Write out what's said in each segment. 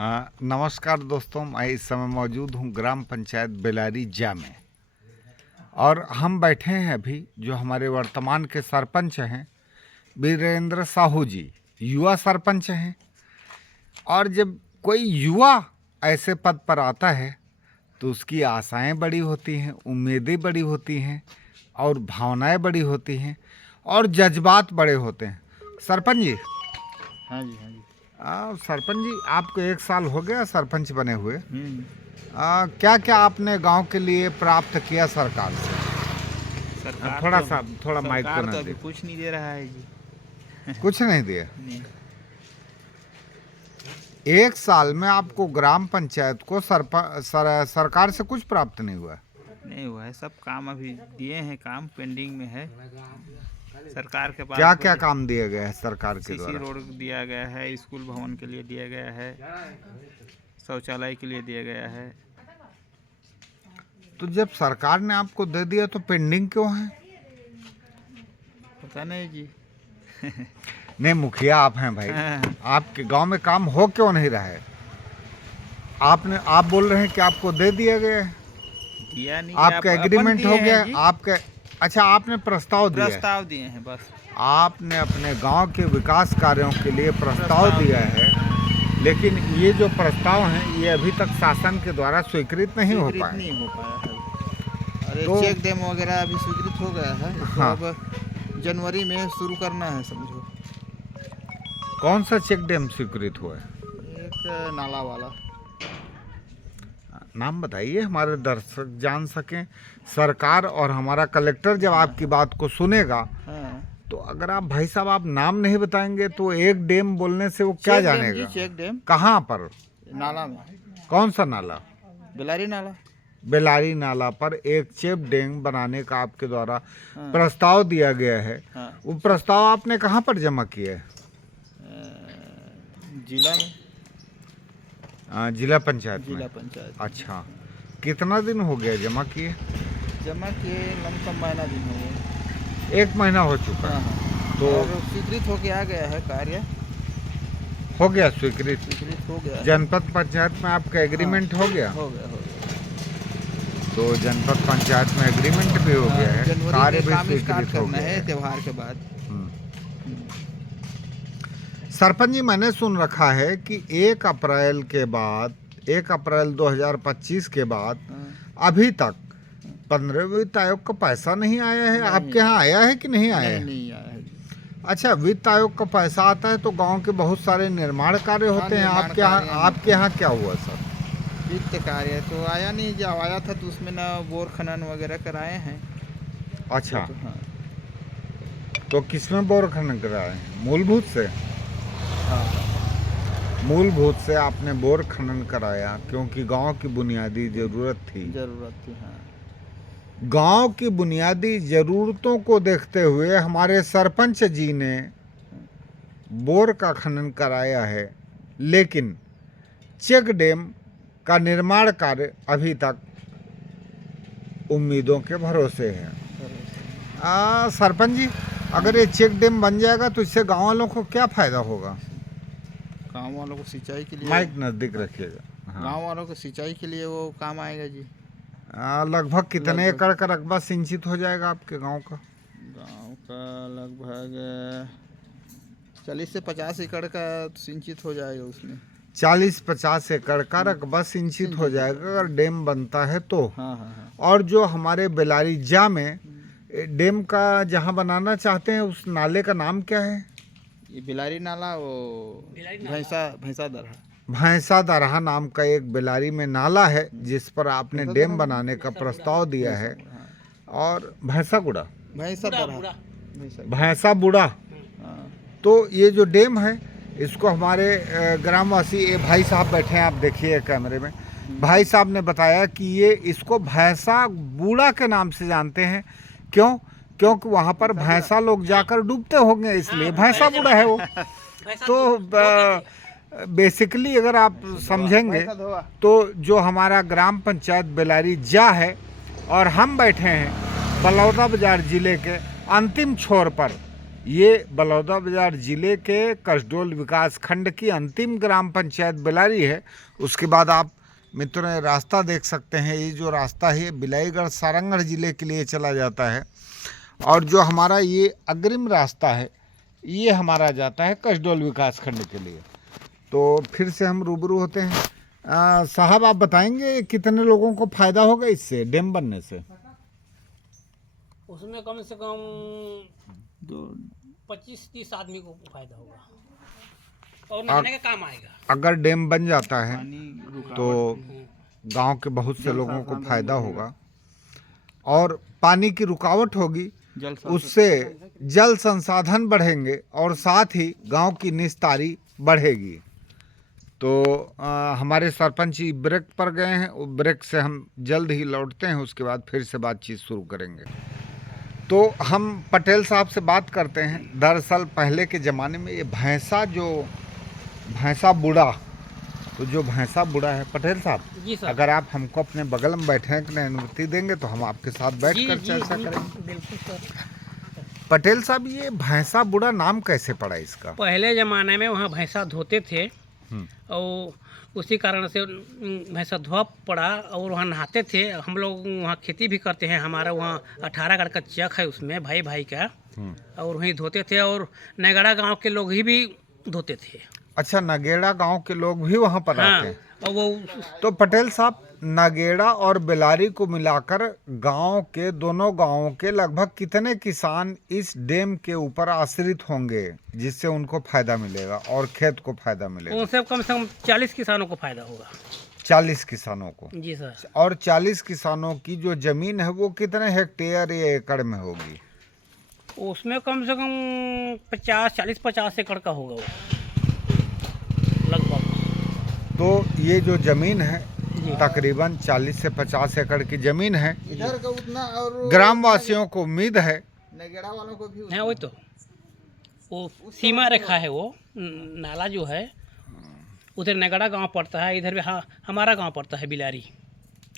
नमस्कार दोस्तों, मैं इस समय मौजूद हूँ ग्राम पंचायत बेलारी जा में और हम बैठे हैं अभी जो हमारे वर्तमान के सरपंच हैं वीरेंद्र साहू जी, युवा सरपंच हैं। और जब कोई युवा ऐसे पद पर आता है तो उसकी आशाएं बड़ी होती हैं, उम्मीदें बड़ी होती हैं और भावनाएं बड़ी होती हैं और जज्बात बड़े होते हैं। सरपंच जी। हाँ जी, हाँ जी। सरपंच जी, आपको 1 साल हो गया सरपंच बने हुए। क्या क्या आपने गांव के लिए प्राप्त किया सरकार से? सरकार थोड़ा माइक को ना अभी कुछ नहीं दे रहा है जी। कुछ नहीं दिया। नहीं। 1 साल में आपको ग्राम पंचायत को सरकार से कुछ प्राप्त नहीं हुआ? नहीं हुआ है, सब काम अभी दिए हैं, काम पेंडिंग में है सरकार के पास। क्या क्या काम दिया गया है सरकार के सीसी द्वारा? रोड दिया गया है, स्कूल भवन के लिए दिया गया है, शौचालय के लिए दिया गया है। तो जब सरकार ने आपको दे दिया तो पेंडिंग क्यों है? पता नहीं जी। नहीं, मुखिया आप हैं भाई। आपके गांव में काम हो क्यों नहीं रहा है? आप बोल रहे हैं कि आपको दे दिया गया है। दिया नहीं, आपका एग्रीमेंट हो गया? आपके अच्छा, आपने प्रस्ताव दिए हैं बस। आपने अपने गांव के विकास कार्यों के लिए प्रस्ताव दिया है, लेकिन ये जो प्रस्ताव हैं ये अभी तक शासन के द्वारा स्वीकृत नहीं हो पाया है। अरे तो चेक डैम वगैरह अभी स्वीकृत हो गया है। हाँ। तो अब जनवरी में शुरू करना है, समझो। कौन सा चेक डैम स्वीकृत हुआ है? एक नाला वाला। नाम बताइए, हमारे दर्शक जान सकें। सरकार और हमारा कलेक्टर जब आपकी बात को सुनेगा, हाँ। तो अगर आप भाई साहब आप नाम नहीं बताएंगे तो एक डैम बोलने से वो क्या जानेगा? चेक डैम कहाँ पर? नाला में। कौन सा नाला? बेलारी नाला। बेलारी नाला पर एक चेक डैम बनाने का आपके द्वारा हाँ। प्रस्ताव दिया गया है। हाँ। वो प्रस्ताव आपने कहाँ पर जमा किया है? जिला में। जिला पंचायत में। जिला पंचायत। अच्छा, कितना दिन हो गया जमा किए? जमा किए लमसम महीना दिन हो गया। 1 महीना हो चुका है। हाँ। तो स्वीकृत होके आ गया है कार्य। हो गया स्वीकृत? स्वीकृत हो गया। जनपद पंचायत में आपका एग्रीमेंट हो गया? हो गया। तो जनपद पंचायत में एग्रीमेंट भी हो गया है, कार्य भी स्वीकृत हो गया है त्योहार के बाद। सरपंच जी, मैंने सुन रखा है कि 1 अप्रैल के बाद, 1 अप्रैल 2025 के बाद अभी तक 15वें वित्त आयोग का पैसा नहीं आया है। आपके यहाँ आया है कि नहीं आया है? नहीं आया है। अच्छा, वित्त आयोग का पैसा आता है तो गांव के बहुत सारे निर्माण कार्य होते हैं। आपके यहाँ क्या हुआ सर? वित्त कार्य तो आया नहीं, जब आया था तो उसमें ना बोर खनन वगैरह कराए हैं। अच्छा। तो हाँ। तो किसमें बोर खनन कराए हैं? मूलभूत से? हाँ। मूलभूत से आपने बोर खनन कराया क्योंकि गांव की बुनियादी ज़रूरत थी। हाँ। गांव की बुनियादी ज़रूरतों को देखते हुए हमारे सरपंच जी ने बोर का खनन कराया है, लेकिन चेक डैम का निर्माण कार्य अभी तक उम्मीदों के भरोसे है। सरपंच जी, अगर ये चेक डैम बन जाएगा तो इससे गांव वालों को क्या फ़ायदा होगा? गाँव वालों को सिंचाई के लिए। माइक नज़दीक रखिएगा। हाँ। गाँव वालों को सिंचाई के लिए वो काम आएगा जी। लगभग कितने एकड़ का रकबा सिंचित हो जाएगा आपके गांव का? गांव का लगभग 40 से 50 एकड़ का सिंचित हो जाएगा उसमें। 40-50 एकड़ का रकबा सिंचित हो जाएगा अगर डैम बनता है तो। हाँ। और जो हमारे बेलारी जा में डैम का जहां बनाना चाहते हैं उस नाले का नाम क्या है? ये बेलारी नाला, वो भैंसा दरहा। भैंसा दरहा नाम का एक बेलारी में नाला है जिस पर आपने डैम बनाने का प्रस्ताव दिया है। और भैंसा बुढ़ा। तो ये जो डैम है इसको हमारे ग्रामवासी, ये भाई साहब बैठे हैं, आप देखिए कैमरे में, भाई साहब ने बताया कि ये इसको भैंसा बूढ़ा के नाम से जानते हैं। क्योंकि वहाँ पर भैंसा लोग जाकर डूबते होंगे, इसलिए भैंसा बूढ़ा है वो। तो बेसिकली अगर आप समझेंगे तो जो हमारा ग्राम पंचायत बेलारी जा है और हम बैठे हैं बलौदा बाजार जिले के अंतिम छोर पर, ये बलौदाबाजार जिले के कसडोल विकास खंड की अंतिम ग्राम पंचायत बेलारी है। उसके बाद आप मित्रों ये रास्ता देख सकते हैं, ये जो रास्ता है बिलाईगढ़ सारंगढ़ जिले के लिए चला जाता है, और जो हमारा ये अग्रिम रास्ता है ये हमारा जाता है कसडोल विकास खंड के लिए। तो फिर से हम रूबरू होते हैं। साहब आप बताएंगे कितने लोगों को फायदा होगा इससे डैम बनने से? उसमें कम से कम 25-30 आदमी को फायदा होगा और नहाने का काम आएगा। अगर डैम बन जाता है तो गांव के बहुत से लोगों को फायदा होगा, और पानी की रुकावट होगी, उससे जल संसाधन बढ़ेंगे और साथ ही गांव की निस्तारी बढ़ेगी। तो हमारे सरपंच जी ब्रेक पर गए हैं, वो ब्रेक से हम जल्द ही लौटते हैं, उसके बाद फिर से बातचीत शुरू करेंगे। तो हम पटेल साहब से बात करते हैं। दरअसल पहले के ज़माने में ये भैंसा बूढ़ा, तो जो भैंसा बूढ़ा है पटेल साहब, जी सर। अगर आप हमको अपने बगल में बैठने की अनुमति देंगे तो हम आपके साथ बैठ कर चर्चा करेंगे। बिल्कुल सर। पटेल साहब ये भैंसा बूढ़ा नाम कैसे पड़ा इसका? पहले ज़माने में वहाँ भैंसा धोते थे हम्म। और उसी कारण से भैंसा धोआ पड़ा और वहाँ नहाते थे। हम लोग वहाँ खेती भी करते हैं, हमारा वहाँ 18 गढ़ का चक है, उसमें भाई भाई का, और वहीं धोते थे, और नगड़ा गांव के लोग ही भी धोते थे। अच्छा, नगेड़ा गांव के लोग भी वहाँ पर हाँ, आते हैं। और वो तो पटेल साहब नगेड़ा और बेलारी को मिलाकर गांव के दोनों गांवों के लगभग कितने किसान इस डैम के ऊपर आश्रित होंगे जिससे उनको फायदा मिलेगा और खेत को फायदा मिलेगा? उनसे कम से कम 40 किसानों को फायदा होगा। 40 किसानों को? जी सर। और 40 किसानों की जो जमीन है वो कितने हेक्टेयर या एकड़ में होगी? उसमें कम से कम 40-50 एकड़ का होगा वो लगभग। तो ये जो जमीन है जी। तकरीबन 40 से 50 एकड़ की जमीन है। इधर का उतना, और ग्रामवासियों को उम्मीद है, नगेड़ा वालों को भी है वही तो, वो सीमा रेखा है, वो नाला जो है उधर नगड़ा गांव पड़ता है, इधर भी हमारा गांव पड़ता है बिलारी।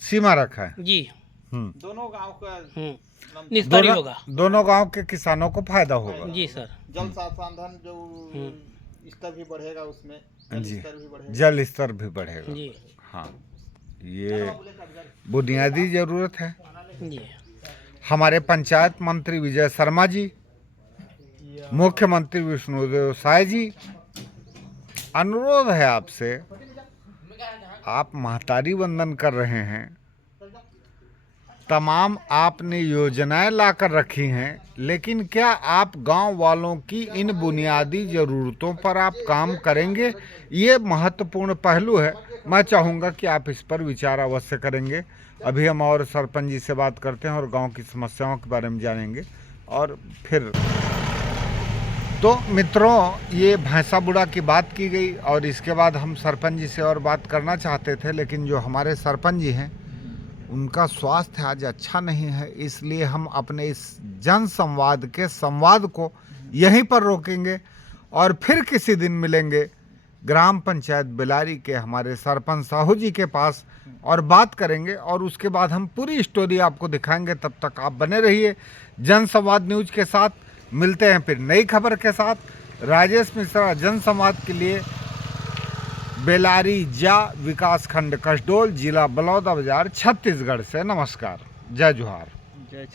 सीमा रखा है। जी। दोनों गांव का निस्तारी होगा। दोनों गांव के किसानों को फायदा होगा। जी सर। जल संसाधन जो स्तर भी बढ़ेगा, उसमें जी, स्तर भी बढ़ेगा, जल स्तर भी बढ़ेगा। जी। हाँ, ये बुनियादी जरूरत है। जी। हमारे पंचायत मंत्री विजय शर्मा जी, मुख्यमंत्री विष्णुदेव साय जी, अनुरोध है आपसे, आप महतारी वंदन कर रहे हैं, तमाम आपने योजनाएं लाकर रखी हैं, लेकिन क्या आप गांव वालों की इन बुनियादी ज़रूरतों पर आप काम करेंगे? ये महत्वपूर्ण पहलू है। मैं चाहूँगा कि आप इस पर विचार अवश्य करेंगे। अभी हम और सरपंच जी से बात करते हैं और गांव की समस्याओं के बारे में जानेंगे, और फिर तो मित्रों ये भैंसा बूढ़ा की बात की गई, और इसके बाद हम सरपंच जी से और बात करना चाहते थे, लेकिन जो हमारे सरपंच जी हैं उनका स्वास्थ्य आज अच्छा नहीं है, इसलिए हम अपने इस जन संवाद के संवाद को यहीं पर रोकेंगे और फिर किसी दिन मिलेंगे ग्राम पंचायत बेलारी के हमारे सरपंच साहू जी के पास और बात करेंगे, और उसके बाद हम पूरी स्टोरी आपको दिखाएंगे। तब तक आप बने रहिए जन संवाद न्यूज के साथ। मिलते हैं फिर नई खबर के साथ। राजेश मिश्रा जन संवाद के लिए, बेलारी जा विकास खंड कसडोल, जिला बलौदाबाजार, छत्तीसगढ़ से। नमस्कार, जय जोहार। जय